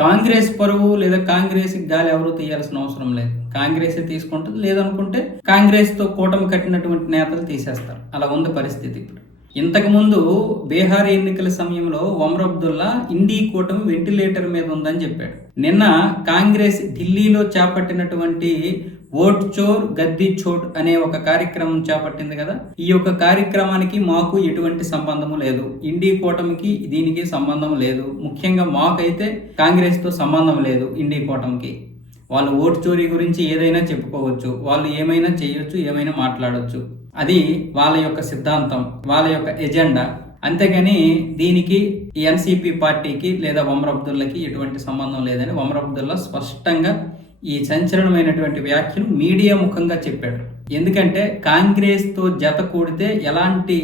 కాంగ్రెస్ పరువు లేదా కాంగ్రెస్ గాలి ఎవరు తీయాల్సిన అవసరం లేదు. కాంగ్రెస్ తీసుకుంటుంది లేదనుకుంటే కాంగ్రెస్తో కూటమి కట్టినటువంటి నేతలు తీసేస్తారు. అలా ఉంది పరిస్థితి ఇప్పుడు. ఇంతకుముందు బీహార్ ఎన్నికల సమయంలో ఒమర్ అబ్దుల్లా ఇండీ కూటమి వెంటిలేటర్ మీద ఉందని చెప్పాడు. నిన్న కాంగ్రెస్ ఢిల్లీలో చేపట్టినటువంటి ఓట్ చోర్ గద్ది చోట్ అనే ఒక కార్యక్రమం చేపట్టింది కదా. ఈ యొక్క కార్యక్రమానికి మాకు ఎటువంటి సంబంధము లేదు. ఇండి కూటమికి దీనికి సంబంధం లేదు. ముఖ్యంగా మాకైతే కాంగ్రెస్తో సంబంధం లేదు ఇండి కూటమికి. వాళ్ళు ఓటు చోరీ గురించి ఏదైనా చెప్పుకోవచ్చు. వాళ్ళు ఏమైనా చేయొచ్చు ఏమైనా మాట్లాడవచ్చు అది వాళ్ళ యొక్క సిద్ధాంతం వాళ్ళ యొక్క ఎజెండా. అంతేగాని దీనికి ఎన్సీపీ ఎన్సిపి పార్టీకి లేదా ఒమర్ అబ్దుల్లాకి ఎటువంటి సంబంధం లేదని ఒమర్ అబ్దుల్లా స్పష్టంగా ఈ సంచలనమైనటువంటి వ్యాఖ్యలు మీడియా ముఖంగా చెప్పాడు. ఎందుకంటే కాంగ్రెస్తో జత కూడితే ఎలాంటి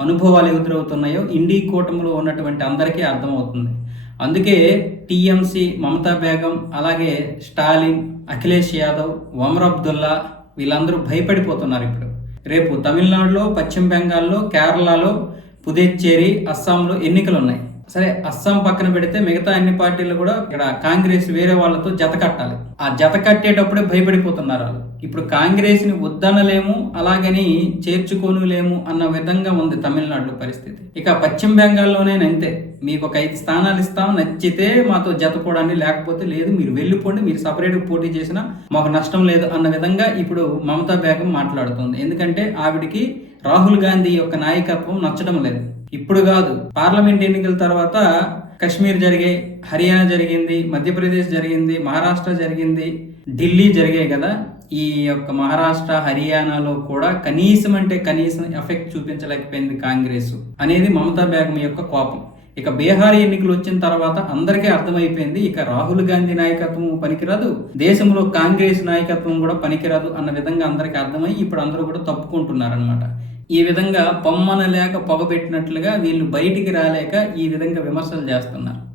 అనుభవాలు ఎదురవుతున్నాయో ఇండీ కూటమిలో ఉన్నటువంటి అందరికీ అర్థమవుతుంది. అందుకే టీఎంసీ మమతా బేగం అలాగే స్టాలిన్ అఖిలేష్ యాదవ్ ఒమర్ అబ్దుల్లా వీళ్ళందరూ భయపడిపోతున్నారు ఇప్పుడు. రేపు తమిళనాడులో పశ్చిమ బెంగాల్లో కేరళలో పుదుచ్చేరి అస్సాంలో ఎన్నికలు ఉన్నాయి సరే అస్సాం పక్కన పెడితే మిగతా అన్ని పార్టీలు కూడా ఇక్కడ కాంగ్రెస్ వేరే వాళ్ళతో జత కట్టాలి. ఆ జత కట్టేటప్పుడే భయపడిపోతున్నారు వాళ్ళు. ఇప్పుడు కాంగ్రెస్ని వద్దనలేము అలాగని చేర్చుకోనులేము అన్న విధంగా ఉంది తమిళనాడులో పరిస్థితి. ఇక పశ్చిమ బెంగాల్లోనే అంతే. మీకు ఒక ఐదు స్థానాలు ఇస్తాం నచ్చితే మాతో జతకూడని లేకపోతే లేదు మీరు వెళ్ళిపోండి మీరు సపరేట్ పోటీ చేసినా మాకు నష్టం లేదు అన్న విధంగా ఇప్పుడు మమతా బేగం మాట్లాడుతుంది. ఎందుకంటే ఆవిడికి రాహుల్ గాంధీ యొక్క నాయకత్వం నచ్చడం లేదు. ఇప్పుడు కాదు. పార్లమెంట్ ఎన్నికల తర్వాత కశ్మీర్ జరిగాయి హర్యానా జరిగింది మధ్యప్రదేశ్ జరిగింది మహారాష్ట్ర జరిగింది ఢిల్లీ జరిగాయి కదా. ఈ యొక్క మహారాష్ట్ర హర్యానాలో కూడా కనీసం అంటే కనీసం ఎఫెక్ట్ చూపించలేకపోయింది కాంగ్రెస్ అనేది మమతా బేగం యొక్క కోపం. ఇక బీహార్ ఎన్నికలు వచ్చిన తర్వాత అందరికీ అర్థమైపోయింది ఇక రాహుల్ గాంధీ నాయకత్వం పనికిరాదు దేశంలో కాంగ్రెస్ నాయకత్వం కూడా పనికిరాదు అన్న విధంగా అందరికీ అర్థమై ఇప్పుడు అందరూ కూడా తప్పుకుంటున్నారనమాట ఈ విధంగా పొమ్మన లేక పొగబెట్టినట్లుగా వీళ్ళు బయటికి రాలేక ఈ విధంగా విమర్శలు చేస్తున్నారు.